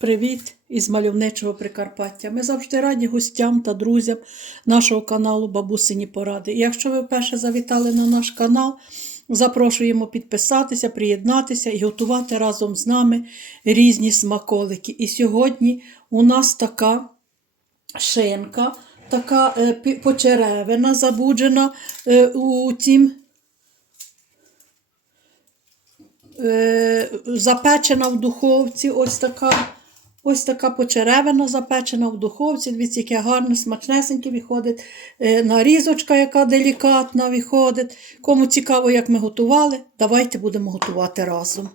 Привіт із мальовничого Прикарпаття. Ми завжди раді гостям та друзям нашого каналу Бабусині Поради. І якщо ви вперше завітали на наш канал, запрошуємо підписатися, приєднатися і готувати разом з нами різні смаколики. І сьогодні у нас така шинка, така е, почеревина забуджена е, у цім е, запечена в духовці, ось така. Ось така почеревина запечена в духовці. Дивіться, яке гарне, смачнесеньке виходить. Е, нарізочка, яка делікатна виходить. Кому цікаво, як ми готували, давайте будемо готувати разом.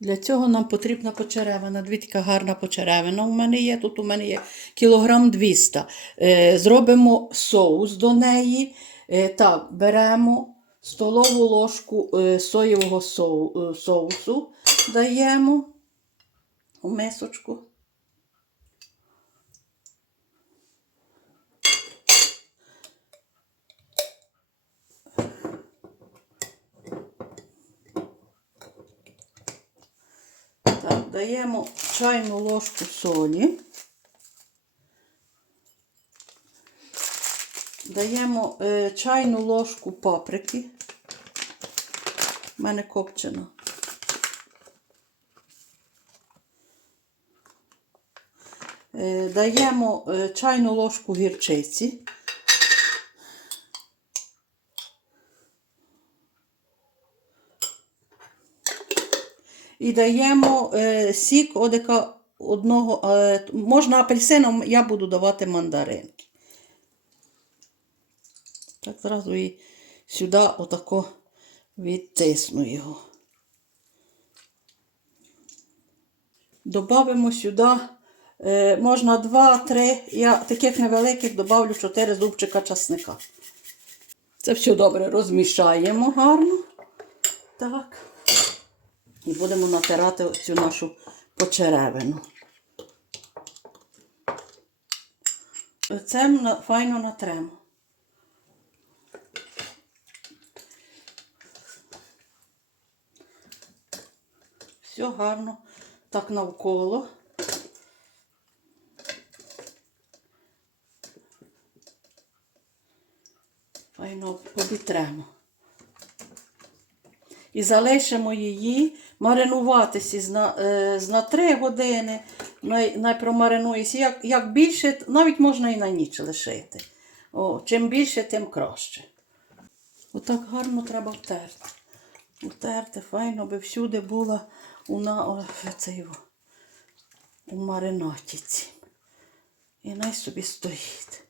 Для цього нам потрібна почеревина. Дивіться, яка гарна почеревина у мене є. Тут у мене є кілограм 200. Е, зробимо соус до неї. Е, так, беремо столову ложку соєвого соусу, даємо у мисочку. Даємо чайну ложку солі. Даємо е, чайну ложку паприки. У мене копчена. Даємо е, чайну ложку гірчиці. І даємо е, сік одика одного, е, можна апельсином, я буду давати мандаринки. Так зразу і сюди отако відтисну його. Добавимо сюди, е, можна 2-3, я таких невеликих добавлю 4 зубчика часника. Це все добре розмішаємо гарно. Так. І будемо натирати цю нашу почеревину. Це файно натремо. Все гарно так навколо. Файно обітремо. І залишимо її маринуватися на, е, на 3 години. Най, най. Як, як більше, навіть можна і на ніч лишити. О, чим більше, тим краще. Отак гарно треба втерти. Втерти, файно, би всюди була у, на, о, цей, у маринаті. І най собі стоїть.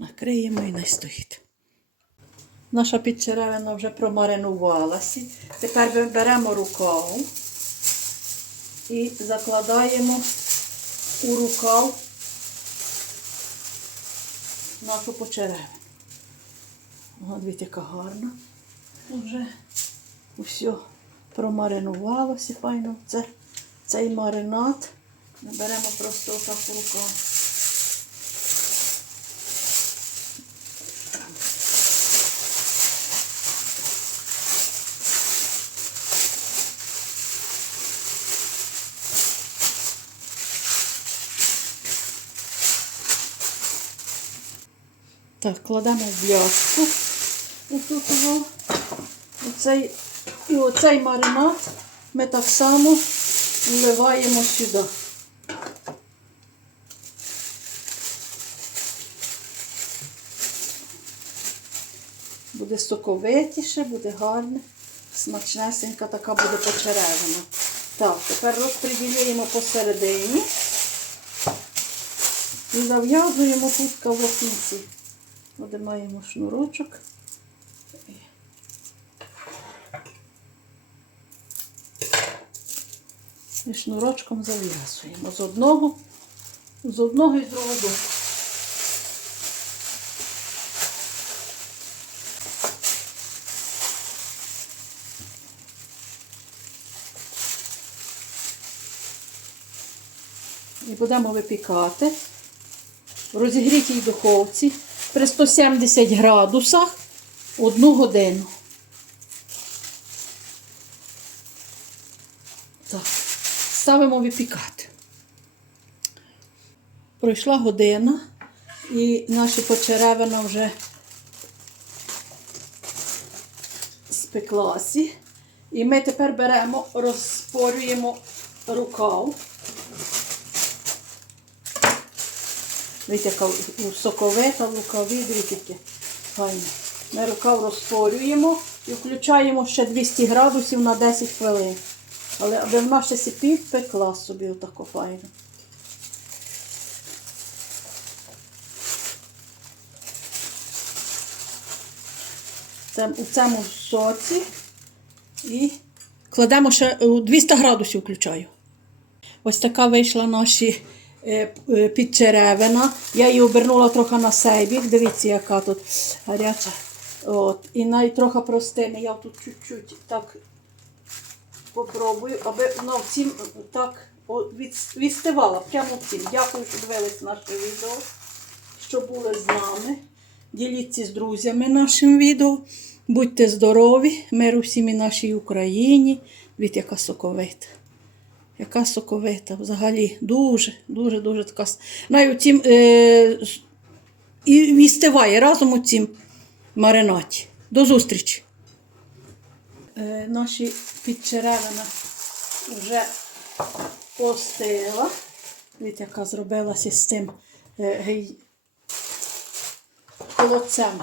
Накриємо і най стоїть. Наша підчеревина вже промаринувалася. Тепер ми беремо рукав і закладаємо у рукав нашу почеревину. Дивіться, яка гарна. Вже все промаринувалося файно. Це, цей маринад ми беремо просто отак у рукав. Так, кладемо в бляшку. Оцей, і оцей маринад ми так само вливаємо сюди. Буде соковитіше, буде гарне, смачнесенька така буде почеревина. Так, тепер розподілюємо посередині і зав'язуємо тут кавлокінці. Одимаємо шнурочок. І шнурочком зав'язуємо з одного, з одного і з другого боку. І будемо випікати в розігрітій духовці при 170 градусах одну годину. Так. Ставимо випікати. Пройшла година, і наші почеревина вже спекласі. І ми тепер беремо, розпорюємо рукав. Дивіться, соковита в рукаві, дивіться, яке файне. Ми рукав розпорюємо і включаємо ще 200 градусів на 10 хвилин. Але аби вона ще сі підпекла собі отако файно. Це, у цьому соці і кладемо ще у 200 градусів включаю. Ось така вийшла наші е, е, підчеревина. Я її обернула трохи на сейбік. Дивіться, яка тут гаряча. От. І навіть трохи простине. Я тут чуть-чуть так попробую, аби вона в цім так відстивала. Прямо в. Дякую, що дивились наше відео, що були з нами. Діліться з друзями нашим відео. Будьте здорові, миру всім і нашій Україні. Від яка соковита. Яка соковита. Взагалі дуже, дуже, дуже така. Навіть у е, і відстиває разом у цім маринаті. До зустрічі. Е, наші підчеревина вже остила. Дивіться, яка зробилася з тим е, гей- холодцем.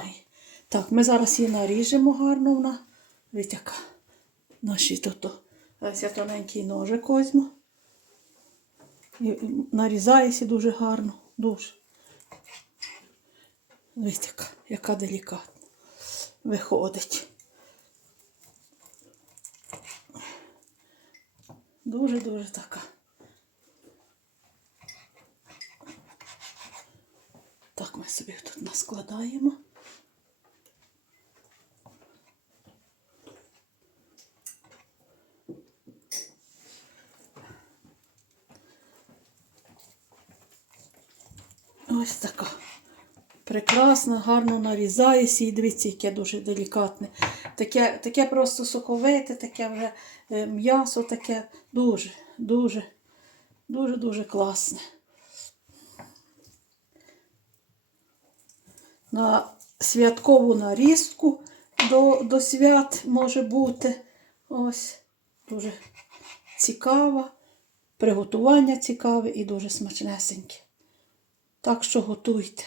Так, ми зараз її наріжемо гарно вона. Дивіться, яка наші тут. Ось я тоненький ножик возьму. І нарізається дуже гарно. Дуже. Дивіться, яка, яка делікатна виходить. Дуже-дуже така. Так, ми собі тут наскладаємо. Ось така. Прекрасно, гарно нарізається і дивіться, яке дуже делікатне. Таке, таке просто соковите, таке вже е, м'ясо, таке дуже, дуже, дуже, дуже класне. На святкову нарізку до, до свят може бути. Ось дуже цікава. Приготування цікаве і дуже смачнесеньке. Так що готуйте.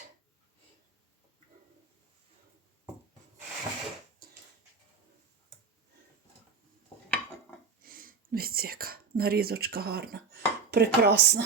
Ось яка нарізочка гарна, прекрасна.